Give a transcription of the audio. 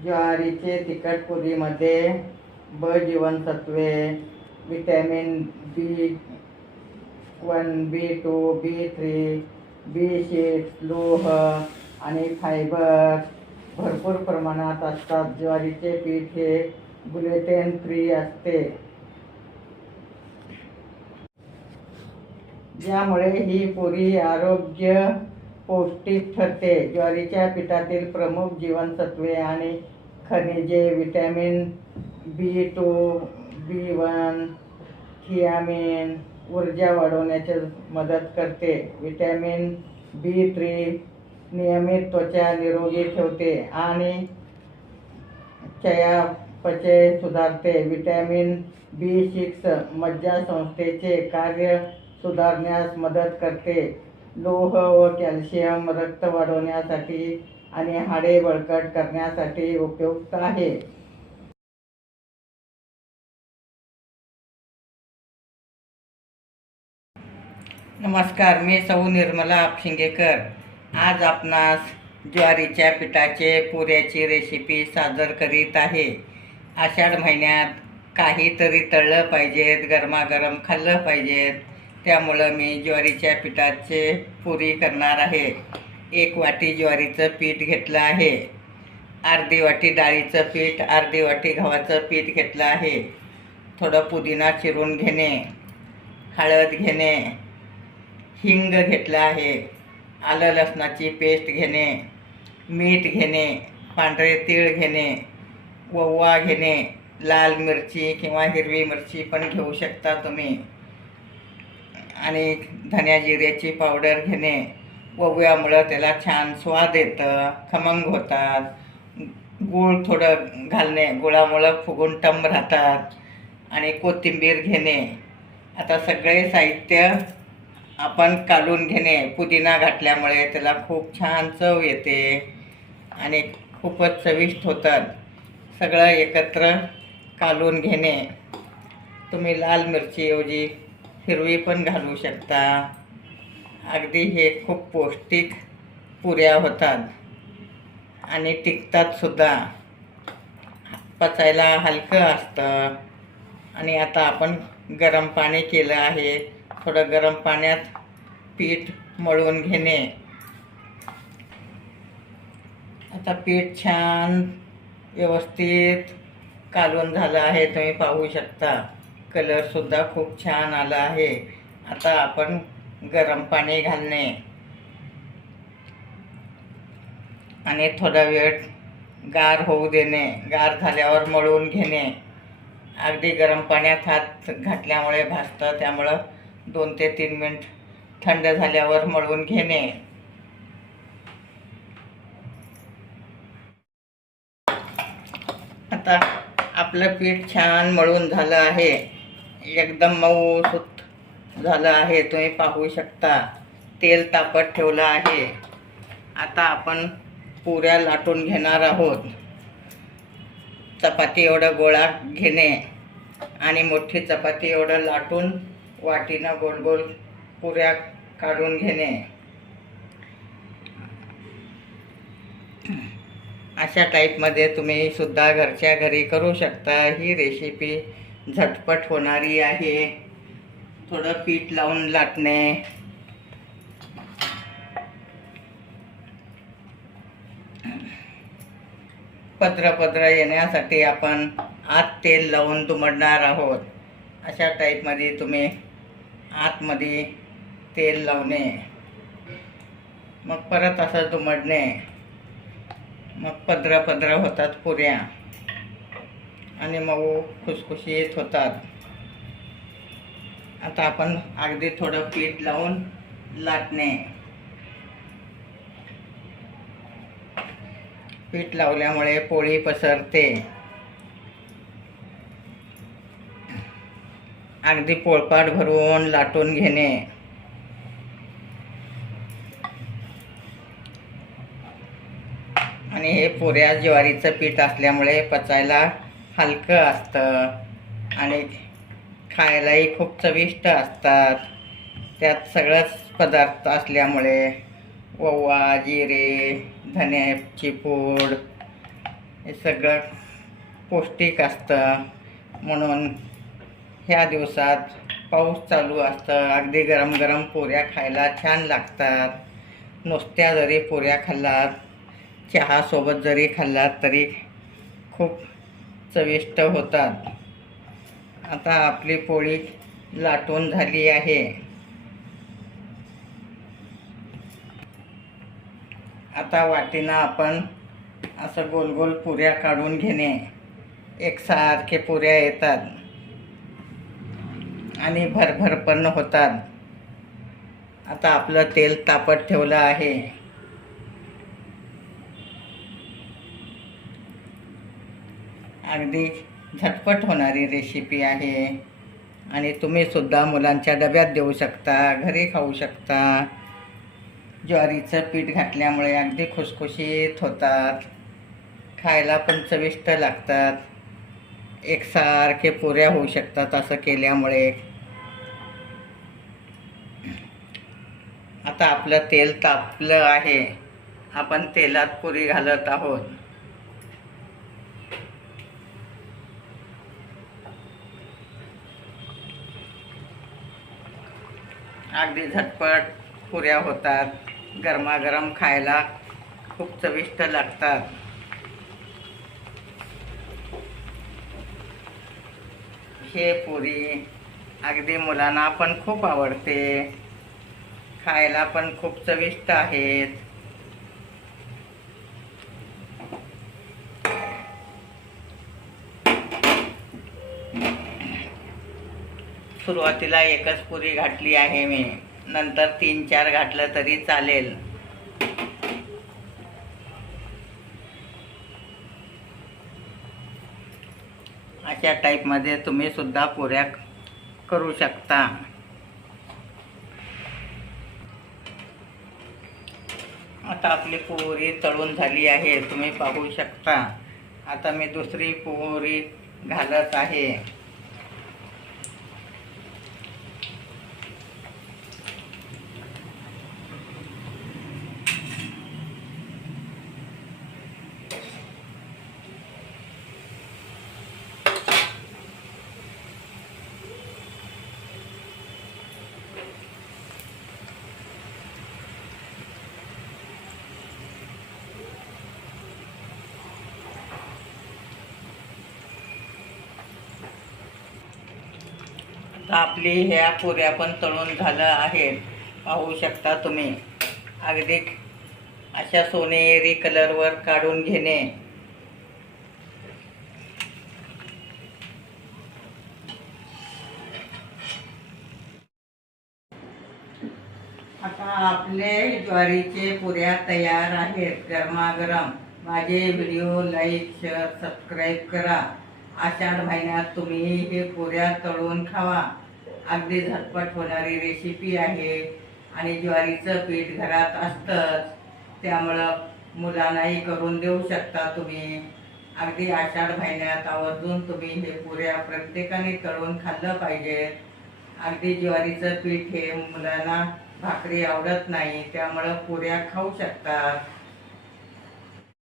ज्वारीचे तिखट पुरीमध्ये ब जीवनसत्वे, vitamin B1, B2, B3, B6, लोह आणि फायबर भरपूर प्रमाणात असतात. ज्वारीचे पीठ हे ग्लुटेन फ्री असते, ज्यामुळे ही पुरी आरोग्य पौष्टिक ठरते. ज्वारीच्या पिठातील प्रमुख जीवनसत्वे आणि खनिजे विटॅमिन B2, B1, थियामिन ऊर्जा वाढवण्याची मदत करते. विटॅमिन B3 नियमित त्वचा निरोगी ठेवते आणि चयापचय सुधारते. विटॅमिन B6 मज्जासंस्थेचे कार्य सुधारण्यास मदत करते. लोह व कॅल्शियम रक्त वाढवण्यासाठी आणि हाडे बळकट करण्यासाठी उपयुक्त आहे. नमस्कार, मी सौ निर्मला आपशिंगेकर. आज आपणास ज्वारीच्या पिठाचे पुऱ्याची रेसिपी सादर करीत आहे. आषाढ महिन्यात काहीतरी तळलं पाहिजेत, गरमागरम खाल्लं पाहिजेत, त्यामुळं मी ज्वारीच्या पिठाचे पुरी करणार आहे. 1 वाटी ज्वारीचं पीठ घेतलं आहे. अर्धी वाटी डाळीचं पीठ, अर्धी वाटी गव्हाचं पीठ घेतलं आहे. थोडं पुदिना चिरून घेणे, हळद घेणे, हिंग घेतलं आहे, आलं लसणाची पेस्ट घेणे, मीठ घेणे, पांढरे तीळ घेणे, ओवा घेणे, लाल मिरची किंवा हिरवी मिरची पण घेऊ शकता तुम्ही, आणि धन्या जिऱ्याची पावडर घेणे. ओव्यामुळं त्याला छान स्वाद येतं, खमंग होतात. गूळ थोडं घालणे, गुळामुळं फुगून टम्म राहतात. आणि कोथिंबीर घेणे. आता सगळे साहित्य आपण काढून घेणे. पुदिना घातल्यामुळे त्याला खूप छान चव येते आणि खूपच चविष्ट होतात. सगळं एकत्र काढून घेणे. तुम्ही लाल मिरचीऐवजी हिरवी पण घालू शकता. अगदी हे खूप पौष्टिक पुऱ्या होतात आणि टिकतात सुद्धा. पचायला हलकं असतं. आणि आता आपण गरम पाणी केलं आहे. थोडं गरम पाण्यात पीठ मळून घेणे. आता पीठ छान व्यवस्थित कालवून झालं आहे, तुम्ही पाहू शकता. कलरसुद्धा खूप छान आला आहे. आता आपण गरम पाणी घालणे आणि थोडा वेळ गार होऊ देणे. गार झाल्यावर मळून घेणे. अगदी गरम पाण्यात हात घातल्यामुळे भाजतं, त्यामुळं 2 ते 3 मिनिट थंड झाल्यावर मळून घेणे. आता आपलं पीठ छान मळून झालं आहे. एकदम मऊसूत झालं आहे, तुम्ही पाहू शकता. तेल तापत ठेवलं आहे. आता आपण पुऱ्या लाटून घेणार आहोत. चपाती एवढं गोळा घेणे आणि मोठी चपाती एवढं लाटून वाटीनं गोल गोल पुऱ्या काढून घेणे. अशा टाईपमध्ये तुम्ही सुद्धा घरच्या घरी करू शकता. ही रेसिपी झटपट होणारी आहे. थोडं पीठ लावून लाटणे. पत्र येण्यासाठी आपण आत तेल लावून दुमडणार आहोत. अशा टाईपमध्ये तुम्ही आतमध्ये तेल लावणे, मग परत असं दुमडणे, मग पदरं होतात पुऱ्या आणि मऊ खुसखुशीत होतात. आता आपण अगदी थोडं पीठ लावून लाटणे. पीठ लावल्यामुळे पोळी पसरते. अगदी पोळपाट भरून लाटून घेणे. आणि हे पुऱ्या ज्वारीचं पीठ असल्यामुळे पचायला हलकं असतं आणि खायलाही खूप चविष्ट असतात. त्यात सगळंच पदार्थ असल्यामुळे ओवा, जिरे, धन्याची पूड हे सगळं पौष्टिक असतं. म्हणून ह्या दिवसात पाऊस चालू असतं, अगदी गरम गरम पुऱ्या खायला छान लागतात. नुसत्या जरी पुऱ्या खाल्लात, चहासोबत जरी खाल्लात तरी खूप चविष्ट होतात. आता आपली पोळी लाटून झाली आहे. आता वाटीनं आपण असं गोल गोल पुऱ्या काढून घेणे. एकसारखे पुऱ्या येतात आणि भरभर पण होतात. आता आपलं तेल तापत ठेवलं आहे. अगदी झटपट होणारी रेसिपी आहे आणि तुम्ही सुद्धा मुलांच्या डब्यात देऊ शकता, घरी खाऊ शकता. ज्वारीचं पीठ घातल्यामुळे अगदी खुसखुशीत होतात, खायला पण चविष्ट लागतात. एकसारखे पुऱ्या होऊ शकतात असं केल्यामुळे. आता आपलं तेल तापलं आहे. आपण तेलात पुरी घालत आहोत. अगदी झटपट पुऱ्या होतात, गरमागरम खायला खूप चविष्ट लागतात. हे पुरी अगदी मुलांना पण खूप आवडते, खायला पण खूप चविष्ट आहेत. सुरुवातीला एकच पुरी घातली आहे मी, नंतर 3-4 घातलं तरी चालेल. अशा टाईपमध्ये तुम्ही सुद्धा पुऱ्या करू शकता. आता आपली पुरी तळून झाली आहे, तुम्ही पाहू शकता. आता मी दुसरी पुरी घालत आहे. आपली ह्या पुऱ्या पण तळून झालं आहेत, पाहू शकता तुम्ही. अगदी अशा सोनेरी कलरवर काढून घेणे. आता आपले ज्वारीचे पुऱ्या तयार आहेत, गरमागरम. माझे व्हिडिओ लाईक, शेअर, सबस्क्राईब करा. आषाढ महिन्यात तुम्ही हे पुऱ्या तळून खावा. अगदी झटपट होणारी रेसिपी आहे आणि ज्वारीचं पीठ घरात असतंच, त्यामुळं मुलांनाही करून देऊ शकता तुम्ही. अगदी आषाढ महिन्यात आवर्जून तुम्ही हे पुऱ्या प्रत्येकाने तळून खाल्लं पाहिजे. अगदी ज्वारीचं पीठ हे मुलांना भाकरी आवडत नाही, त्यामुळं पुऱ्या खाऊ शकतात.